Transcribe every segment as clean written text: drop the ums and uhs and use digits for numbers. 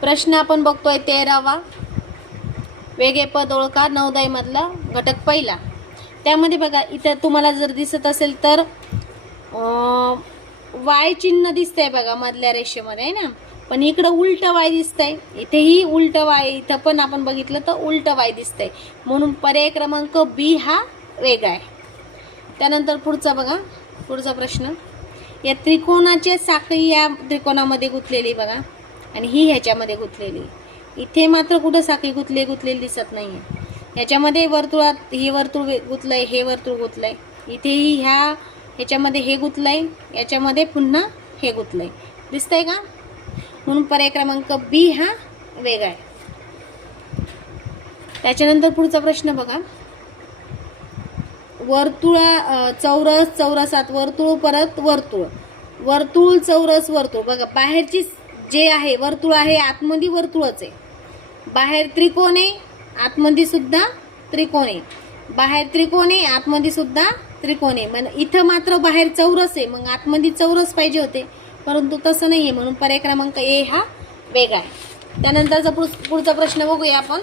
प्रश्न आपण बघतोय 13वा. वेगळे पद ओळखा. 9 मधला घटक पहिला. त्यामध्ये बघा इथे तुम्हाला जर दिसत असेल तर वाय चिन्ह दिसतंय बघा मधल्या रेषेमध्ये आहे ना, पण इकडं उलट वाय दिसतंय. इथेही उलट वाय, इथं पण आपण बघितलं तर उलट वाय दिसतंय, म्हणून पर्याय क्रमांक बी हा वेगळा आहे. त्यानंतर पुढचा बघा, पुढचा प्रश्न. या त्रिकोणाची साखळी या त्रिकोणामध्ये गुंतलेली बघा, आणि ही ह्याच्यामध्ये गुंतलेली. इथे मात्र कुठं साखळी गुंतलेली दिसत नाहीये. ह्याच्यामध्ये वर्तुळात हे वर्तुळ गुंतलंय, हे वर्तुळ गुंतलंय, इथेही ह्याच्यामध्ये हे गुंतलंय, याच्यामध्ये पुन्हा हे गुंतलंय, दिसतंय का? म्हणून पर्याय क्रमांक बी हा वेगळा आहे. त्याच्यानंतर पुढचा प्रश्न बघा. चौरस चौरसात वर्तुळ परत वर्तुळ, वर्तुळ चौरस वर्तुळ. बघा बाहेरची जे आहे वर्तुळ आहे, आतमध्ये वर्तुळच आहे. बाहेर त्रिकोण आहे, आतमध्ये सुद्धा त्रिकोण आहे. बाहेर त्रिकोण आहे, आतमध्ये सुद्धा त्रिकोण आहे. मग इथं मात्र बाहेर चौरस आहे, मग आतमध्ये चौरस पाहिजे होते, परंतु तसं नाहीये, म्हणून पर्याय क्रमांक ए हा वेगळा आहे. त्यानंतरचा पुढचा प्रश्न बघूया आपण.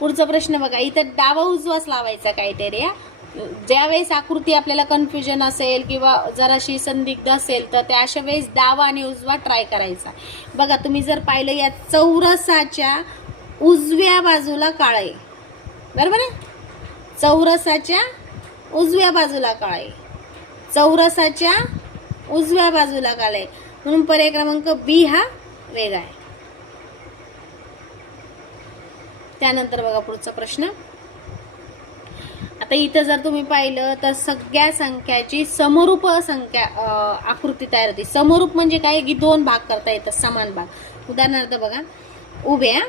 पुढचा प्रश्न बघा. इथं डावा उजवाच लावायचा क्रायटेरिया. ज्यावेळेस आकृती आपल्याला कन्फ्युजन असेल किंवा जराशी संदिग्ध असेल तर त्या अशा वेळेस डावा आणि उजवा ट्राय करायचा. बघा तुम्ही जर पाहिलं या चौरसाच्या उजव्या बाजूला काळ आहे, बरोबर आहे. चौरसाच्या उजव्या बाजूला काळ आहे, चौरसाच्या उजव्या बाजूला काळ आहे, म्हणून पर्याय क्रमांक बी हा वेगळा आहे. त्यानंतर बघा पुढचा प्रश्न. आता इथं जर तुम्ही पाहिलं तर सगळ्या संख्याची समरूप संख्या आकृती तयार होते. समरूप म्हणजे काय की दोन भाग करता येतात, समान भाग. उदाहरणार्थ बघा, उभ्या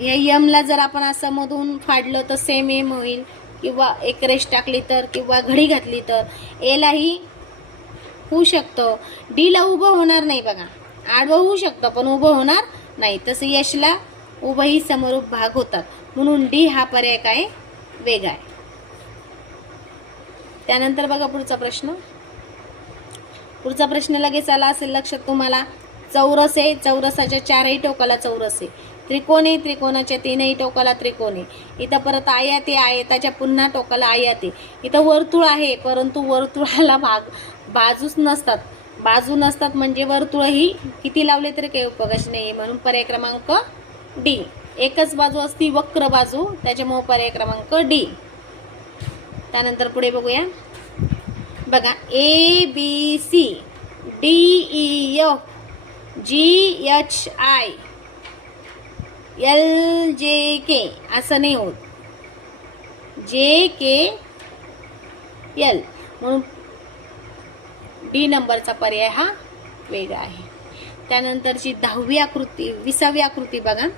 या यम ला जर आपण असं मधून फाडलं तर सेम एम होईल, किंवा एक रेष टाकली तर, किंवा घडी घातली तर. ए लाही होऊ शकतं, डी ला उभं होणार नाही बघा, आडवं होऊ शकतं पण उभं होणार नाही. तसं यशला उभंही समरूप भाग होतात, म्हणून डी हा पर्याय काय वेगळा आहे. त्यानंतर बघा पुढचा प्रश्न. पुढचा प्रश्न लगेच आला असेल लक्षात तुम्हाला. चौरस आहे, चौरसाच्या चारही टोकाला चौरस आहे. त्रिकोण आहे, त्रिकोणाच्या तीनही टोकाला त्रिकोण आहे. इथं परत आयत आहे, आयताच्या पुन्हा टोकाला आयत आहे. इथं वर्तुळ आहे, परंतु वर्तुळाला बाजूच नसतात, बाजू नसतात म्हणजे वर्तुळ ही किती लावले तरी काही उपयोगाची नाही, म्हणून पर्याय क्रमांक डी. एकच बाजू असती वक्र बाजू, त्याच्यामुळे पर्याय क्रमांक डी. त्यानंतर पुढे बघूया. बघा A B C D E F G H I L J K असं नाही होत, जे के एल, म्हणून डी नंबरचा पर्याय हा वेगळा आहे. त्यानंतरची 10वी आकृती 20वी आकृती बघा.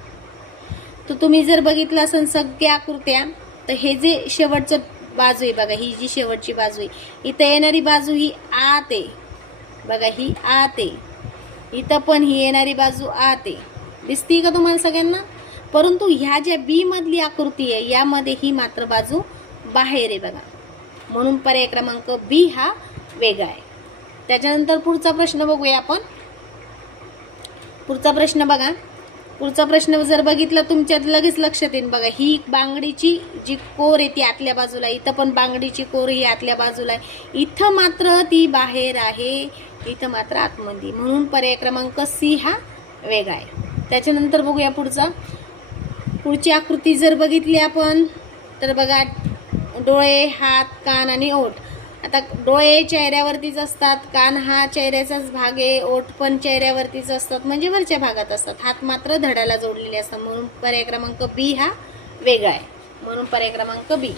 तर तुम्ही जर बघितलं असेल सगळ्या आकृत्या, तर हे जे शेवटचं बाजू आहे बघा, ही जी शेवटची बाजू आहे, इथं येणारी बाजू ही आत आहे बघा, ही आत आहे. इथं पण ही येणारी बाजू आत आहे, दिसती का तुम्हाला सगळ्यांना. परंतु ह्या ज्या बी मधली आकृती आहे यामध्ये ही मात्र बाजू बाहेर आहे बघा, म्हणून पर्याय क्रमांक बी हा वेगळा आहे. त्याच्यानंतर पुढचा प्रश्न बघूया आपण. पुढचा प्रश्न बघा. पुढचा प्रश्न जर बघितला तुमच्यात लगेच लक्षात येईल बघा. ही बांगडीची जी कोर आहे ती आतल्या बाजूला, इथं पण बांगडीची कोर ही आतल्या बाजूला आहे, इथं मात्र ती बाहेर आहे, इथं मात्र आतमध्ये, म्हणून पर्याय क्रमांक सी हा वेगळा आहे. त्याच्यानंतर बघूया पुढचा. पुढची आकृती जर बघितली आपण तर बघा, डोळे, हात, कान आणि ओठ. आता डोळे चेहऱ्यावरतीच असतात, कान हा चेहऱ्याचाच भाग आहे, ओठ पण चेहऱ्यावरतीच असतात म्हणजे वरच्या भागात असतात, हात मात्र धडाला जोडलेले असतात, म्हणून पर्याय क्रमांक बी हा वेगळा आहे, म्हणून पर्याय क्रमांक बी.